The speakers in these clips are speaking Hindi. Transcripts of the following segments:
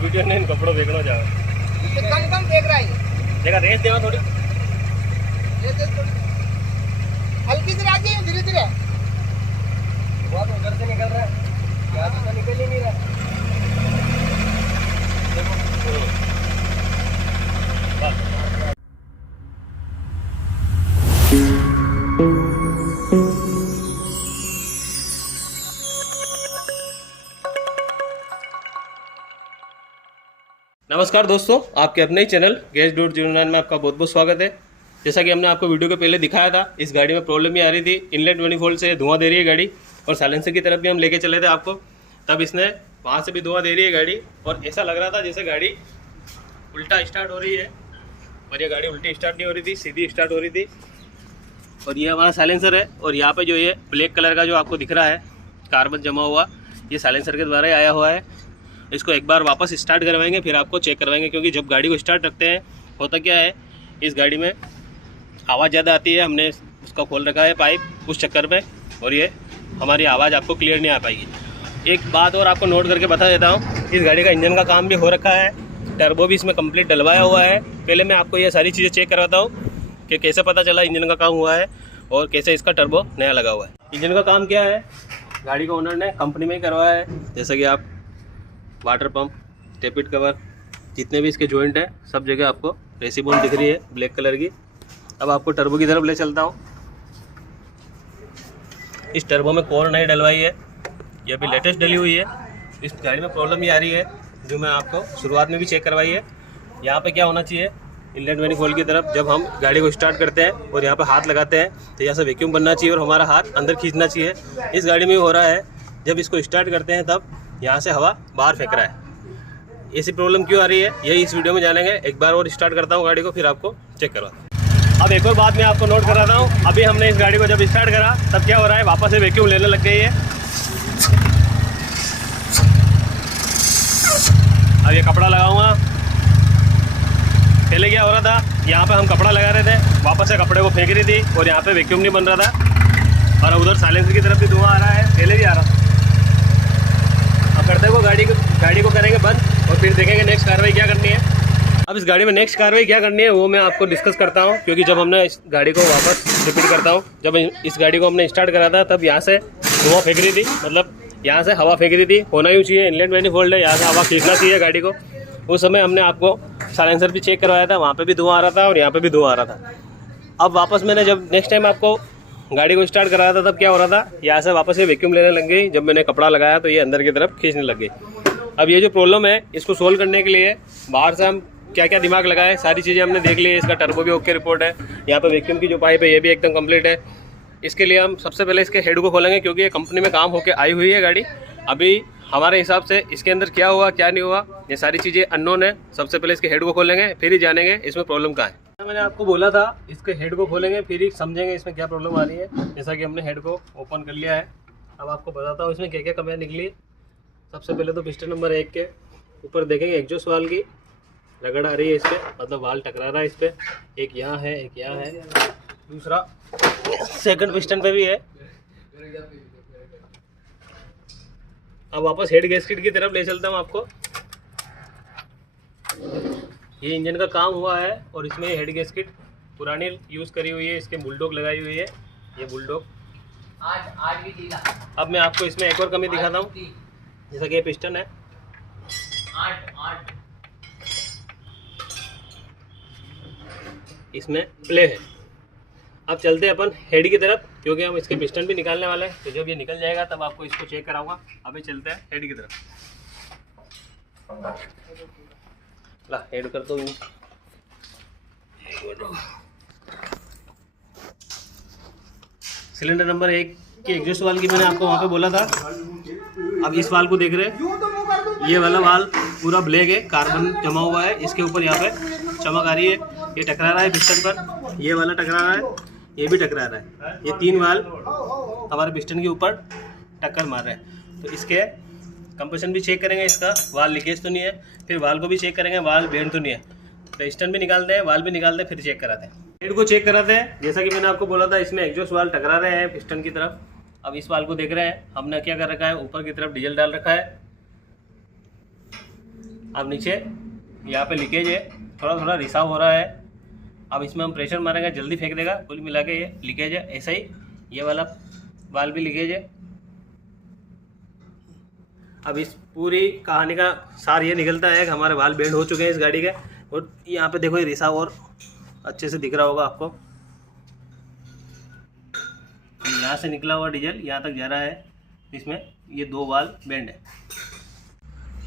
वीडियो ने इन कपड़ों देखना चाहो कम देख रहा है। देखा रेस देवा थोड़ी हल्की से आगे धीरे धीरे बहुत उधर से निकल रहा है, यहाँ से तो निकल ही नहीं रहा। नमस्कार दोस्तों, आपके अपने ही चैनल Gage.09 में आपका बहुत बहुत स्वागत है। जैसा कि हमने आपको वीडियो के पहले दिखाया था, इस गाड़ी में प्रॉब्लम ही आ रही थी। इनलेट मैनिफोल्ड से धुआं दे रही है गाड़ी, और साइलेंसर की तरफ भी हम लेके चले थे आपको, तब इसने वहाँ से भी धुआं दे रही है गाड़ी। और ऐसा लग रहा था जैसे गाड़ी उल्टा स्टार्ट हो रही है, और ये गाड़ी उल्टी स्टार्ट नहीं हो रही थी, सीधी स्टार्ट हो रही थी। और ये हमारा साइलेंसर है, और यहाँ पर जो ये ब्लैक कलर का जो आपको दिख रहा है कार्बन जमा हुआ, ये साइलेंसर के द्वारा ही आया हुआ है। इसको एक बार वापस स्टार्ट करवाएंगे, फिर आपको चेक करवाएंगे, क्योंकि जब गाड़ी को स्टार्ट रखते हैं होता क्या है, इस गाड़ी में आवाज़ ज़्यादा आती है। हमने उसका खोल रखा है पाइप उस चक्कर में, और ये हमारी आवाज़ आपको क्लियर नहीं आ पाएगी। एक बात और आपको नोट करके बता देता हूँ, इस गाड़ी का इंजन का काम भी हो रखा है, टर्बो भी इसमें कंप्लीट डलवाया हुआ है। पहले मैं आपको ये सारी चीज़ें चेक करवाता हूँ कि कैसे पता चला इंजन का काम हुआ है और कैसे इसका टर्बो नया लगा हुआ है। इंजन का काम क्या है, गाड़ी को ओनर ने कंपनी में ही करवाया है। जैसा कि आप वाटर पंप, टेपिट कवर, जितने भी इसके जॉइंट है, सब जगह आपको रेसिबोन दिख रही है ब्लैक कलर की। अब आपको टर्बो की तरफ ले चलता हूँ। इस टर्बो में कोर नहीं डलवाई है, ये अभी लेटेस्ट डली हुई है। इस गाड़ी में प्रॉब्लम ये आ रही है जो मैं आपको शुरुआत में भी चेक करवाई है। यहाँ पे क्या होना चाहिए, इनलेट मैनिफोल्ड की तरफ जब हम गाड़ी को स्टार्ट करते हैं और यहाँ पे हाथ लगाते हैं तो यहाँ से वैक्यूम बनना चाहिए और हमारा हाथ अंदर खींचना चाहिए। इस गाड़ी में हो रहा है, जब इसको स्टार्ट करते हैं तब यहाँ से हवा बाहर फेंक रहा है। ऐसी प्रॉब्लम क्यों आ रही है, यही इस वीडियो में जानेंगे। एक बार और स्टार्ट करता हूँ गाड़ी को, फिर आपको चेक करवाता हूँ। अब एक और बात मैं आपको नोट कराता हूँ, अभी हमने इस गाड़ी को जब स्टार्ट करा तब क्या हो रहा है, वापस से वैक्यूम लेने लग गई है। अब ये कपड़ा लगाऊंगा। पहले क्या हो रहा था, यहाँ पे हम कपड़ा लगा रहे थे, वापस से कपड़े को फेंक रही थी और यहाँ पे वैक्यूम नहीं बन रहा था। और उधर साइलेंसर की तरफ भी धुआं आ रहा है, पहले भी आ रहा था। अब करते को गाड़ी को करेंगे बंद, और फिर देखेंगे नेक्स्ट कार्रवाई क्या करनी है। अब इस गाड़ी में नेक्स्ट कार्रवाई क्या करनी है वो मैं आपको डिस्कस करता हूँ, क्योंकि जब हमने इस गाड़ी को वापस रिपीट करता हूँ, जब इस गाड़ी को हमने स्टार्ट करा था तब यहाँ से धुआं फेंक रही थी, मतलब यहाँ से हवा फेंक रही थी। होना ही चाहिए, इनलेट मैनिफोल्ड है, यहाँ से हवा खींचना चाहिए गाड़ी को। उस समय हमने आपको साइलेंसर भी चेक करवाया था, वहाँ पे भी धुआं आ रहा था और यहाँ पे भी धुआं आ रहा था। अब वापस मैंने जब नेक्स्ट टाइम आपको गाड़ी को स्टार्ट कराया था तब क्या हो रहा था, यहाँ से वापस ये वैक्यूम लेने लग गई। जब मैंने कपड़ा लगाया तो ये अंदर की तरफ खींचने लग गई। अब ये जो प्रॉब्लम है, इसको सोल्व करने के लिए बाहर से हम क्या क्या दिमाग लगाए, सारी चीज़ें हमने देख ली है। इसका टर्बो भी ओके रिपोर्ट है, यहाँ पे वैक्यूम की जो पाइप है ये भी एकदम कंप्लीट है। इसके लिए हम सबसे पहले इसके हेड को खोलेंगे, क्योंकि ये कंपनी में काम होकर आई हुई है गाड़ी। अभी हमारे हिसाब से इसके अंदर क्या हुआ क्या नहीं हुआ, ये सारी चीज़ें अननोन है। सबसे पहले इसके हेड को खोलेंगे, फिर ही जानेंगे इसमें प्रॉब्लम कहाँ है। मैंने आपको बोला था इसके हेड को खोलेंगे, फिर ही समझेंगे इसमें क्या प्रॉब्लम आ रही है। जैसा कि हमने हेड को ओपन कर लिया है, अब आपको बताता हूँ इसमें क्या क्या कमियाँ निकली। सबसे पहले तो पिस्टन नंबर 1 के ऊपर देखेंगे एग्जॉस्ट वाल्व की रगड़ आ रही है, इस पर मतलब वाल्व टकरा रहा है इस पर। एक यहाँ है, एक यहाँ है, दूसरा सेकंड पिस्टन पे भी है। अब वापस हेड गैस्केट की तरफ ले चलता हूँ आपको। ये इंजन का काम हुआ है और इसमें हेड गैस्केट पुरानी यूज़ करी हुई है, इसके बुलडॉग लगाई हुई है, ये बुलडॉग। अब मैं आपको इसमें एक और कमी दिखाता हूँ। जैसा कि ये पिस्टन है, इसमें प्ले है। अब चलते हैं अपन हेड की तरफ, क्योंकि हम इसके पिस्टन भी निकालने वाले हैं। तो जब ये निकल जाएगा तब आपको इसको चेक कराऊंगा। अभी चलते हैं हेड की तरफ। ला हेड कर दो। सिलेंडर नंबर 1 की एग्जॉस्ट वाल्व की मैंने आपको वहाँ पे बोला था। अब इस वाल्व को देख रहे हैं, ये वाला वाल्व पूरा ब्लैक है, कार्बन जमा हुआ है इसके ऊपर। यहाँ पे चमक आ रही है, ये टकरा रहा है पिस्टन पर, ये वाला टकरा रहा है, ये भी टकरा रहा है। ये 3 वाल्व हमारे पिस्टन के ऊपर टक्कर मार रहे हैं। तो इसके कंप्रेशन भी चेक करेंगे, इसका वाल्व लीकेज तो नहीं है, फिर वाल्व को भी चेक करेंगे, वाल्व बेंड तो नहीं है। पिस्टन भी निकालते हैं, वाल्व भी निकालते हैं, फिर चेक कराते हैं। हेड को चेक कराते हैं। जैसा कि मैंने आपको बोला था, इसमें एग्जॉस्ट वाल्व टकरा रहे हैं पिस्टन की तरफ। अब इस वाल्व को देख रहे हैं, हमने क्या कर रखा है, ऊपर की तरफ डीजल डाल रखा है। अब नीचे यहाँ पे लीकेज है, थोड़ा थोड़ा रिसाव हो रहा है। अब इसमें हम प्रेशर मारेंगे, जल्दी फेंक देगा। कुल मिला के ये लीकेज है। ऐसा ही ये वाला वाल्व भी लीकेज है। अब इस पूरी कहानी का सार ये निकलता है कि हमारे वाल्व बेंड हो चुके हैं इस गाड़ी के। और यहाँ पे देखो ये रिसाव और अच्छे से दिख रहा होगा आपको। यहाँ से निकला हुआ डीजल यहाँ तक जा रहा है, इसमें ये 2 वाल्व बेंड है।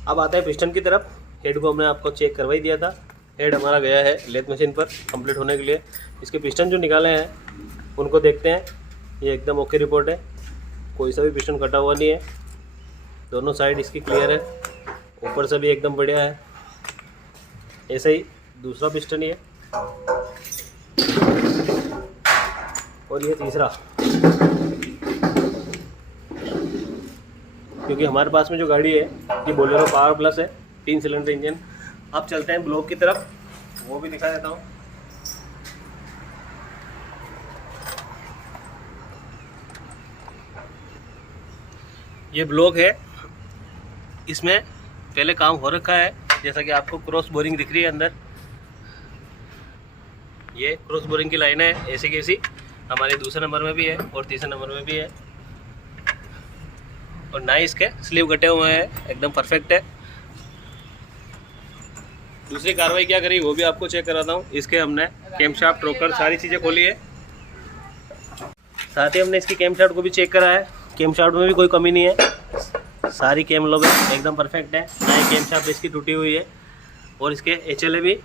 अब आता है पिस्टन की तरफ। हेड को हमने आपको चेक करवा ही दिया था। हेड हमारा गया है लेथ मशीन पर कंप्लीट होने के लिए। इसके पिस्टन जो निकाले हैं उनको देखते हैं। ये एकदम ओके रिपोर्ट है, कोई सा भी पिस्टन कटा हुआ नहीं है। दोनों साइड इसकी क्लियर है, ऊपर से भी एकदम बढ़िया है। ऐसे ही दूसरा पिस्टन ही है और ये तीसरा, क्योंकि हमारे पास में जो गाड़ी है ये बोलेरो पावर प्लस है, 3 सिलेंडर इंजन। अब चलते हैं ब्लॉक की तरफ, वो भी दिखा देता हूँ। ये ब्लॉक है, इसमें पहले काम हो रखा है। जैसा कि आपको क्रॉस बोरिंग दिख रही है अंदर, ये क्रॉस बोरिंग की लाइन है ऐसी की ऐसी। हमारे दूसरे नंबर में भी है और तीसरे नंबर में भी है। और ना इसके स्लीव कटे हुए हैं, एकदम परफेक्ट है। दूसरी कार्रवाई क्या करी वो भी आपको चेक कराता हूँ। इसके हमने कैमशाफ्ट, रोकर, सारी चीज़ें खोली है। साथ ही हमने इसकी कैमशाफ्ट को भी चेक करा है। कैमशाफ्ट में भी कोई कमी नहीं है, सारी कैम लोग एकदम परफेक्ट है। ना ही कैमशाफ्ट इसकी टूटी हुई है और इसके HLA भी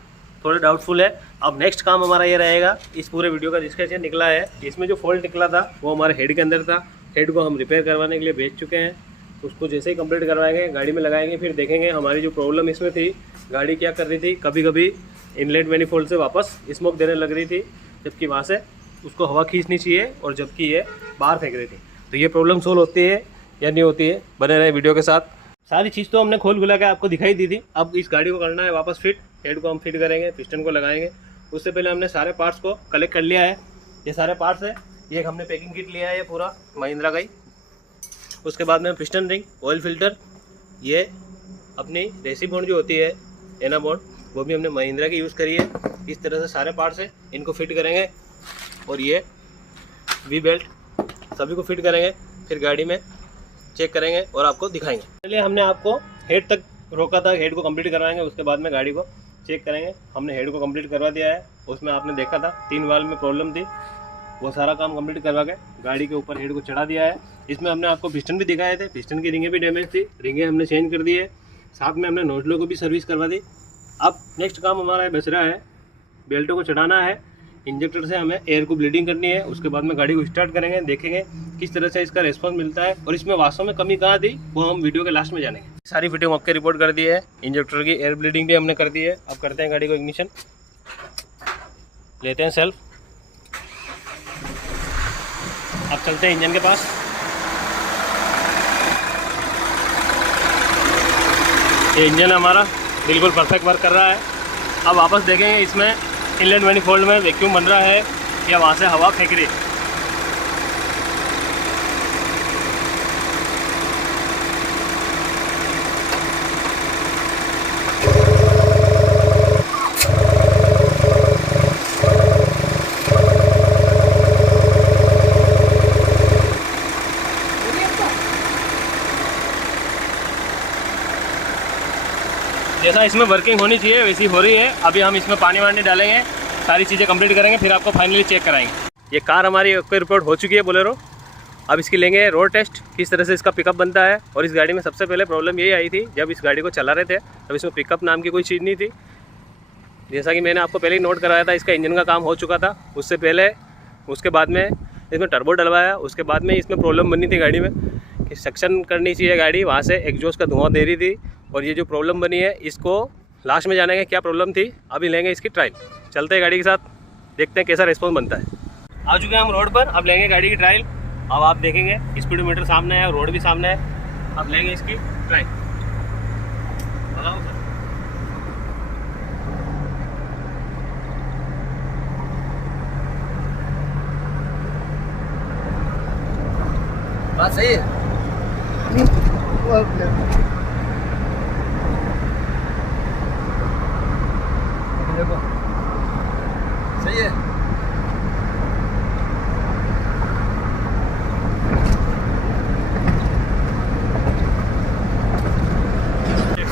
थोड़े डाउटफुल है। अब नेक्स्ट काम हमारा ये रहेगा, इस पूरे वीडियो का डिस्कशन निकला है, इसमें जो फॉल्ट निकला था वो हमारे हेड के अंदर था। हेड को हम रिपेयर करवाने के लिए भेज चुके हैं। उसको जैसे ही कंप्लीट करवाएंगे, गाड़ी में लगाएंगे, फिर देखेंगे हमारी जो प्रॉब्लम इसमें थी, गाड़ी क्या कर रही थी। कभी कभी इनलेट मैनिफोल्ड से वापस स्मोक देने लग रही थी, जबकि वहाँ से उसको हवा खींचनी चाहिए और जबकि ये बाहर फेंक रही थी। तो ये प्रॉब्लम सोल्व होती है या नहीं होती है, बने रहे वीडियो के साथ। सारी चीज़ तो हमने खोल खुला के आपको दिखाई दी थी। अब इस गाड़ी को करना है वापस फिट। हेड को हम फिट करेंगे, पिस्टन को लगाएंगे। उससे पहले हमने सारे पार्ट्स को कलेक्ट कर लिया है। ये सारे पार्ट्स है, ये हमने पैकिंग किट लिया है, ये पूरा महिंद्रा का ही। उसके बाद में पिस्टन रिंग, ऑयल फिल्टर, ये अपनी रेसी बॉन्ड जो होती है एना बॉन्ड, वो भी हमने महिंद्रा की यूज़ करी है। इस तरह से सारे पार्ट्स है, इनको फिट करेंगे। और ये वी बेल्ट सभी को फिट करेंगे, फिर गाड़ी में चेक करेंगे और आपको दिखाएंगे। पहले हमने आपको हेड तक रोका था, हेड को कंप्लीट करवाएंगे, उसके बाद में गाड़ी को चेक करेंगे। हमने हेड को कंप्लीट करवा दिया है। उसमें आपने देखा था 3 वाल्व में प्रॉब्लम थी, वो सारा काम कंप्लीट करवा के गाड़ी के ऊपर हेड को चढ़ा दिया है। इसमें हमने आपको पिस्टन भी दिखाए थे, पिस्टन की रिंगें भी डैमेज थी, रिंगें हमने चेंज कर दी है। साथ में हमने नोजलों को भी सर्विस करवा दी। अब नेक्स्ट काम हमारा बच रहा है, बेल्टों को चढ़ाना है। इंजेक्टर से हमें एयर को ब्लीडिंग करनी है। उसके बाद में गाड़ी को स्टार्ट करेंगे, देखेंगे किस तरह से इसका रिस्पॉन्स मिलता है और इसमें वास्तव में कमी कहाँ थी वो हम वीडियो के लास्ट में जानेंगे। सारी फिटिंग आपके रिपोर्ट कर दी है, इंजेक्टर की एयर ब्लीडिंग भी हमने कर दी है। अब करते हैं गाड़ी को इग्निशन, लेते हैं सेल्फ। अब चलते हैं इंजन के पास। ये इंजन हमारा बिल्कुल परफेक्ट वर्क कर रहा है। अब वापस देखेंगे इसमें इनलेट मैनिफोल्ड में वैक्यूम बन रहा है या वहाँ से हवा फेंक रही है। जैसा इसमें वर्किंग होनी चाहिए वैसी हो रही है। अभी हम इसमें पानी वानी डालेंगे, सारी चीज़ें कंप्लीट करेंगे, फिर आपको फाइनली चेक कराएंगे। ये कार हमारी रिपोर्ट हो चुकी है बोलेरो। अब इसकी लेंगे रोड टेस्ट, किस तरह से इसका पिकअप बनता है। और इस गाड़ी में सबसे पहले प्रॉब्लम यही आई थी, जब इस गाड़ी को चला रहे थे तब इसमें पिकअप नाम की कोई चीज़ नहीं थी। जैसा कि मैंने आपको पहले ही नोट कराया था, इसका इंजन का काम हो चुका था उससे पहले। उसके बाद में इसमें टर्बो डलवाया, उसके बाद में इसमें प्रॉब्लम बनी थी गाड़ी में कि सक्शन करनी चाहिए गाड़ी, वहाँ से एग्जॉस्ट का धुआं दे रही थी। और ये जो प्रॉब्लम बनी है इसको लास्ट में जानेंगे क्या प्रॉब्लम थी। अभी लेंगे इसकी ट्रायल, चलते हैं गाड़ी के साथ, देखते हैं कैसा रिस्पॉन्स बनता है। आ चुके हैं हम रोड पर, अब लेंगे गाड़ी की ट्रायल। अब आप देखेंगे स्पीडोमीटर सामने है, रोड भी सामने है। अब लेंगे इसकी ट्रायल। बताओ सर। बात सही है।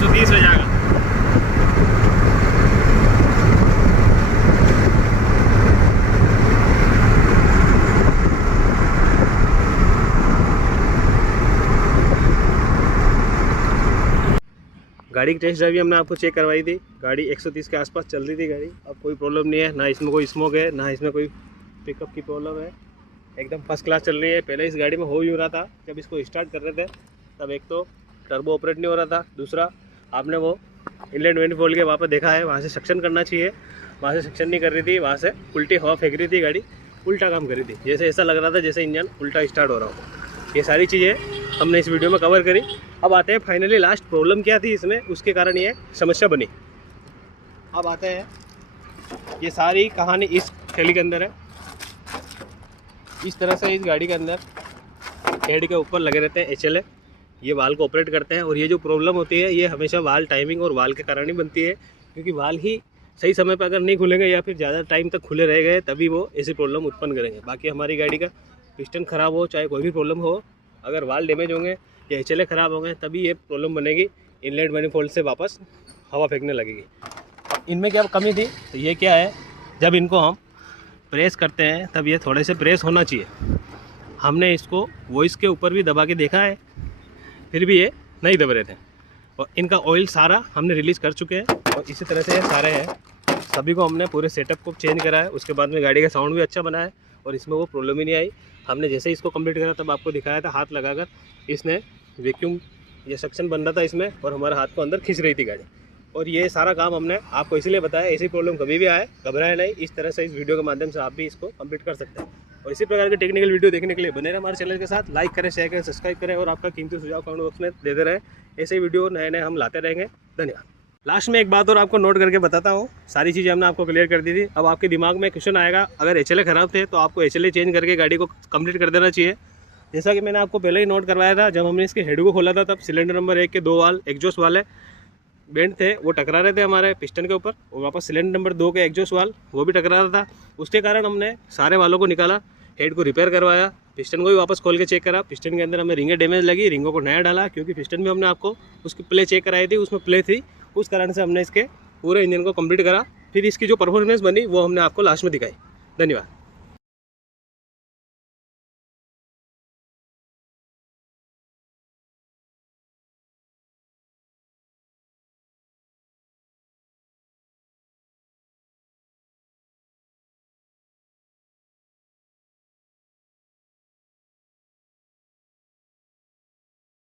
130 हो जाएगा। गाड़ी की टेस्ट ड्राइव भी हमने आपको चेक करवाई थी। गाड़ी 130 के आसपास चल रही थी गाड़ी। अब कोई प्रॉब्लम नहीं है, ना इसमें कोई स्मोक है, ना इसमें कोई पिकअप की प्रॉब्लम है। एकदम फर्स्ट क्लास चल रही है। पहले इस गाड़ी में हो ही हो रहा था, जब इसको स्टार्ट कर रहे थे तब एक तो टर्बो ऑपरेट नहीं हो रहा था, दूसरा आपने वो इनलेट मैनिफोल्ड के वहाँ पर देखा है, वहाँ से सक्शन करना चाहिए, वहाँ से सक्शन नहीं कर रही थी, वहाँ से उल्टी हवा फेंक रही थी, गाड़ी उल्टा काम कर रही थी, जैसे ऐसा लग रहा था जैसे इंजन उल्टा स्टार्ट हो रहा हो। ये सारी चीज़ें हमने इस वीडियो में कवर करी। अब आते हैं फाइनली लास्ट प्रॉब्लम क्या थी इसमें, उसके कारण ये समस्या बनी। अब आते हैं, ये सारी कहानी इस थैली के अंदर है। इस तरह से इस गाड़ी के अंदर हेड के ऊपर लगे रहते हैं HLA, ये वाल को ऑपरेट करते हैं। और ये जो प्रॉब्लम होती है ये हमेशा वाल टाइमिंग और वाल के कारण ही बनती है, क्योंकि वाल ही सही समय पर अगर नहीं खुलेंगे या फिर ज़्यादा टाइम तक खुले रह गए तभी वो ऐसी प्रॉब्लम उत्पन्न करेंगे। बाकी हमारी गाड़ी का पिस्टन ख़राब हो, चाहे कोई भी प्रॉब्लम हो, अगर वाल डैमेज होंगे या HLA ख़राब होंगे तभी ये प्रॉब्लम बनेगी, इनलेट मैनिफोल्ड से वापस हवा फेंकने लगेगी। इनमें क्या कमी थी, तो ये क्या है, जब इनको हम प्रेस करते हैं तब ये थोड़े से प्रेस होना चाहिए। हमने इसको वॉइस के ऊपर भी दबा के देखा है, फिर भी ये नहीं दब रहे थे। और इनका ऑयल सारा हमने रिलीज़ कर चुके हैं और इसी तरह से ये सारे हैं। सभी को हमने पूरे सेटअप को चेंज करा है, उसके बाद में गाड़ी का साउंड भी अच्छा बना है और इसमें वो प्रॉब्लम ही नहीं आई। हमने जैसे इसको कंप्लीट करा तब आपको दिखाया था हाथ लगाकर इसने वैक्यूम ये सक्शन बन रहा था इसमें और हमारे हाथ को अंदर खींच रही थी गाड़ी। और ये सारा काम हमने आपको इसीलिए बताया, ऐसी प्रॉब्लम कभी भी आए घबराए नहीं, इस तरह से इस वीडियो के माध्यम से आप भी इसको कंप्लीट कर सकते हैं। और इसी प्रकार के टेक्निकल वीडियो देखने के लिए बने रहे हमारे चैनल के साथ। लाइक करें, शेयर करें, सब्सक्राइब करें और आपका कीमती सुझाव कमेंट बॉक्स में देते रहें। ऐसे ही वीडियो नए नए हम लाते रहेंगे। धन्यवाद। लास्ट में एक बात और आपको नोट करके बताता हूँ, सारी चीज़ें हमने आपको क्लियर कर दी थी। अब आपके दिमाग में क्वेश्चन आएगा, अगर HLA ख़राब थे तो आपको HLA चेंज करके गाड़ी को कंप्लीट कर देना चाहिए। जैसा कि मैंने आपको पहले ही नोट करवाया था, जब हमने इसके हेड को खोला था तब सिलेंडर नंबर 1 के 2 वाल एग्जॉस्ट वाले बेंड थे, वो टकरा रहे थे हमारे पिस्टन के ऊपर, और वापस सिलेंडर नंबर 2 के एग्जॉस्ट वाल वो भी टकरा रहा था। उसके कारण हमने सारे वालों को निकाला, हेड को रिपेयर करवाया, पिस्टन को भी वापस खोल के चेक करा। पिस्टन के अंदर हमें रिंगें डैमेज लगी, रिंगों को नया डाला, क्योंकि पिस्टन भी हमने आपको उसकी प्ले चेक कराई थी, उसमें प्ले थी, उस कारण से हमने इसके पूरे इंजन को कंप्लीट करा। फिर इसकी जो परफॉर्मेंस बनी वो हमने आपको लास्ट में दिखाई। धन्यवाद।